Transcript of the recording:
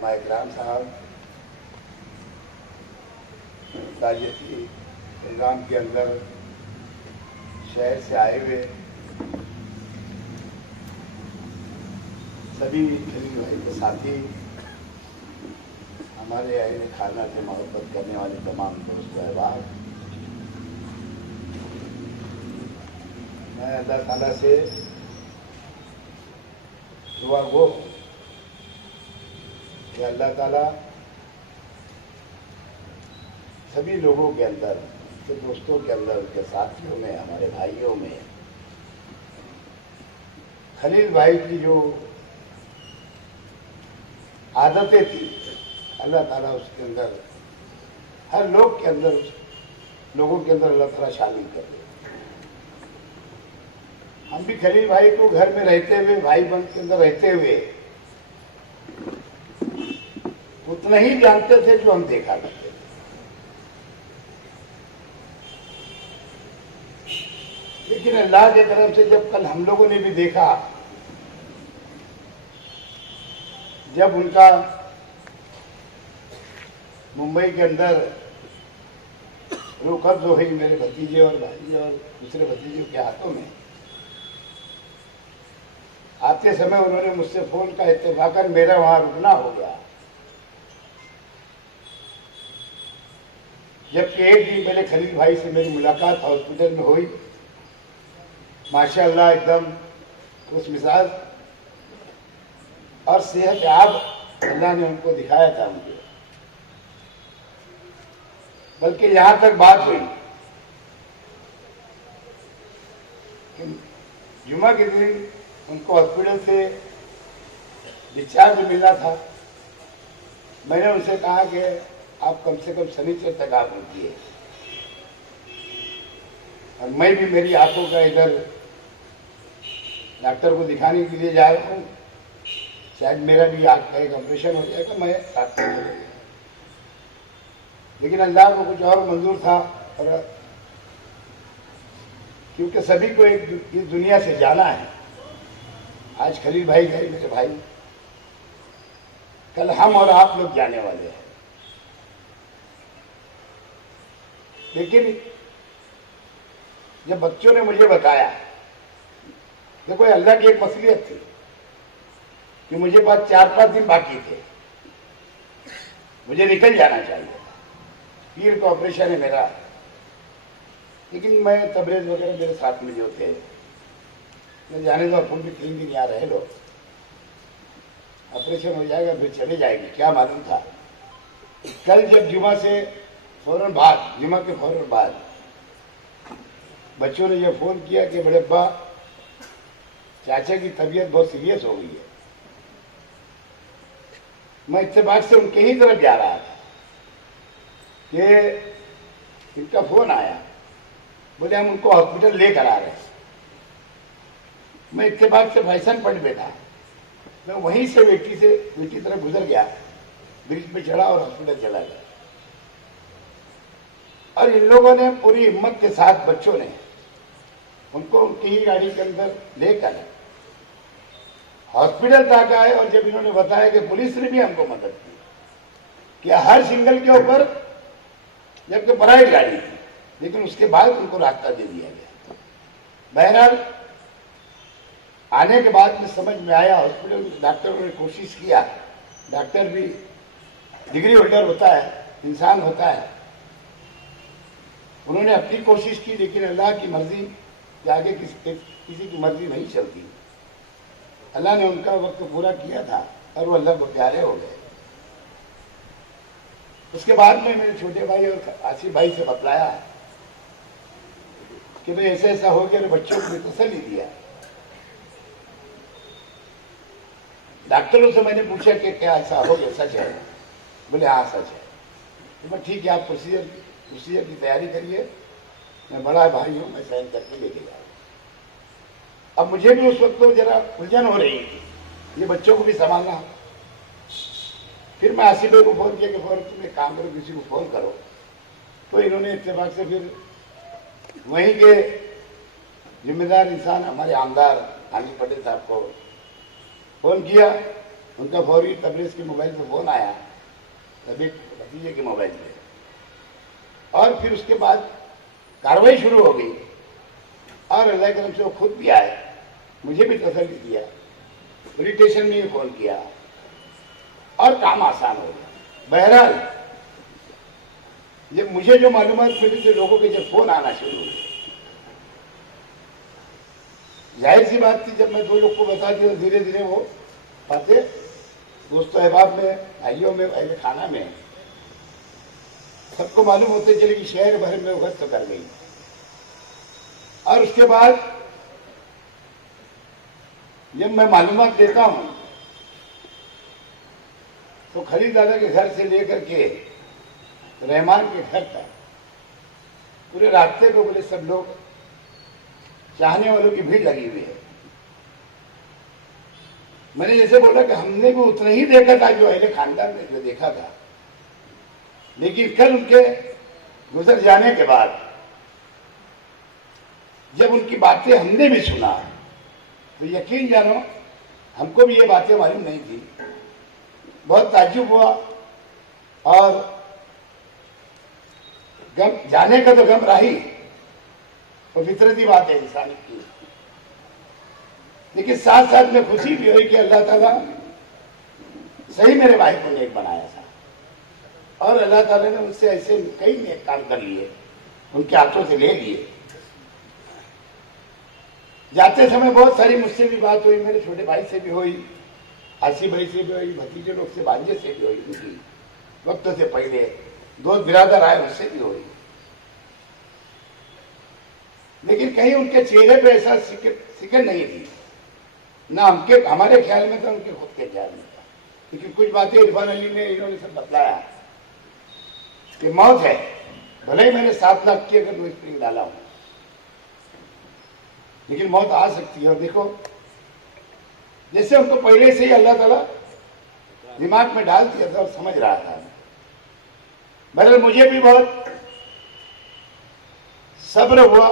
इकराम साहब ताजियती निज़ाम के अंदर शहर से आए हुए सभी खलील भाई के साथी, हमारे अहले खाना से मोहब्बत करने वाले तमाम दोस्त अहबाब, मैं अल्लाह ताला से दुआ गो कि अल्लाह ताला सभी लोगों के अंदर, तो दोस्तों के अंदर, उनके साथियों में, हमारे भाइयों में खलील भाई की जो आदतें थी, अल्लाह ताला उसके अंदर, हर लोग के अंदर, लोगों के अंदर अल्लाह ताला शामिल कर दे। हम भी खलील भाई को घर में रहते हुए, भाई बंद के अंदर रहते हुए उतना ही जानते थे जो हम देखा करते थे। लेकिन अल्लाह की तरफ से जब कल हम लोगों ने भी देखा, जब उनका मुंबई के अंदर रूह कब्ज हो गई मेरे भतीजे और भाई और दूसरे भतीजों के हाथों में, आते समय उन्होंने मुझसे फोन का इत्तेफाकन मेरा वहां रुकना हो गया। जबकि एक दिन पहले खलील भाई से मेरी मुलाकात हॉस्पिटल में हुई, माशाअल्लाह एकदम खुश मिजाज और सेहत याब अल्लाह ने उनको दिखाया था मुझे। बल्कि यहां तक बात हुई कि जुमा के दिन उनको हॉस्पिटल से डिस्चार्ज मिला था। मैंने उनसे कहा कि आप कम से कम शनिचर तक आप रुकिए, और मैं भी मेरी आंखों का इधर डॉक्टर को दिखाने के लिए जा रहा हूँ, शायद मेरा भी आंख का एक ऑपरेशन हो जाएगा, मैं साथ में चलूंगा। लेकिन अल्लाह को कुछ और मंजूर था, और क्योंकि सभी को एक इस दुनिया से जाना है। आज खलील भाई गए मेरे भाई, कल हम और आप लोग जाने वाले हैं। लेकिन जब बच्चों ने मुझे बताया, देखो अल्लाह की एक मसलियत थी कि मुझे पास 4-5 दिन बाकी थे, मुझे निकल जाना चाहिए, पीर का ऑपरेशन है मेरा। लेकिन मैं तबरेज वगैरह मेरे साथ में जो थे, मैं जाने दो, फोन भी 3 दिन यहाँ रहे लो, ऑपरेशन हो जाएगा फिर चले जाएंगे, क्या मालूम था। कल जब जुमा से फौरन बाद, जुमा के फौरन बाद बच्चों ने जब फोन किया कि बड़े अब्बा चाचा की तबीयत बहुत सीरियस हो गई है, मैं इत्तेफाक से उनके ही तरफ जा रहा था कि इनका फोन आया, बोले हम उनको हॉस्पिटल लेकर आ रहे हैं। मैं इत्तेफाक से फैशन पट बैठा, मैं वहीं से बेटी तरफ गुजर गया, ब्रिज पे चढ़ा और हॉस्पिटल चला गया। और इन लोगों ने पूरी हिम्मत के साथ, बच्चों ने उनको उनकी ही गाड़ी के अंदर लेकर हॉस्पिटल तक आए। और जब इन्होंने बताया कि पुलिस ने भी हमको मदद की कि हर सिंगल के ऊपर, जबकि प्राइवेट गाड़ी थी, लेकिन उसके बाद उनको रास्ता दे दिया गया। बहरहाल आने के बाद में समझ में आया, हॉस्पिटल डॉक्टरों ने कोशिश किया, डॉक्टर भी डिग्री होल्डर होता है, इंसान होता है, उन्होंने अपनी कोशिश की, लेकिन अल्लाह की मर्जी के आगे किसी की मर्जी नहीं चलती। अल्लाह ने उनका वक्त पूरा किया था और वो अल्लाह को प्यारे हो गए। उसके बाद में मेरे छोटे भाई और आसिफ भाई से बतलाया कि भाई ऐसा ऐसा हो गया, बच्चों को भी तसल्ली दिया। डॉक्टरों से मैंने पूछा कि क्या ऐसा हो गया, सच है? बोले हाँ सच है। तो मैं ठीक है, आप प्रोसीजर की तैयारी करिए, मैं बड़ा भाई हूं, मैं साइन करके लेके जा रहा हूं। अब मुझे भी उस वक्त तो जरा उलझन हो रही थी, ये बच्चों को भी संभालना। फिर मैं आसिफ भाई को फोन किया कि फौरन तुम एक काम करो, किसी को फोन करो। तो इन्होंने इत्तेफाक से फिर वहीं के जिम्मेदार इंसान, हमारे आमदार हाजी पटेल साहब को फोन किया। उनका फौरी तबरेज के मोबाइल पे फोन आया, तभी भतीजे के मोबाइल पे, और फिर उसके बाद कार्रवाई शुरू हो गई। और अल्लाह करम से वो खुद भी आए, मुझे भी तसल्ली दिया, पुलिस स्टेशन में भी फोन किया और काम आसान हो गया। बहरहाल जब मुझे जो मालूमात मिली थी लोगों के, जब फोन आना शुरू हुए, जाहिर सी बात थी, जब मैं दो लोग को बता दिया धीरे धीरे वो बातें दोस्तों अहबाब में, भाइयों में, अहले खाना में सबको मालूम होते चले कि शहर भर में वो गश्त कर गई। और उसके बाद जब मैं मालूमात देता हूं तो खलील दादा के घर से लेकर के रहमान के घर तक पूरे रास्ते को बोले सब लोग चाहने वालों की भीड़ लगी हुई है। मैंने जैसे बोला कि हमने भी उतना ही देखा था जो अहले खानदान ने जो देखा था, लेकिन कल उनके गुजर जाने के बाद जब उनकी बातें हमने भी सुना तो यकीन जानो हमको भी ये बातें मालूम नहीं थी। बहुत ताज्जुब हुआ और गम, जाने का तो गम रही, तो फितरती बात है इंसान की, लेकिन साथ साथ में खुशी भी हुई कि अल्लाह ताला सही मेरे भाई को नेक बनाया था और अल्लाह ताला ने उनसे ऐसे कई नेक काम कर लिए, उनके हाथों से ले लिए। जाते समय बहुत सारी मुझसे भी बात हुई, मेरे छोटे भाई से भी हुई, आसिफ भाई से भी हुई, भतीजे लोग से, भांजे से भी हुई, उनकी वक्त से पहले दोस्त बिरादर आए उससे भी हुई, लेकिन कहीं उनके चेहरे पे ऐसा सिकन नहीं थी, ना हमारे ख्याल में था, उनके खुद के ख्याल में था। लेकिन कुछ बातें इरफान अली ने इन्होंने सब बतलाया कि मौत है, भले ही मैंने 7 लाख की अगर नो स्प्रिंग डाला हूं, लेकिन मौत आ सकती है। और देखो जैसे उनको पहले से ही अल्लाह ताला दिमाग में डाल दिया था और समझ रहा था। बहरहाल मुझे भी बहुत सब्र हुआ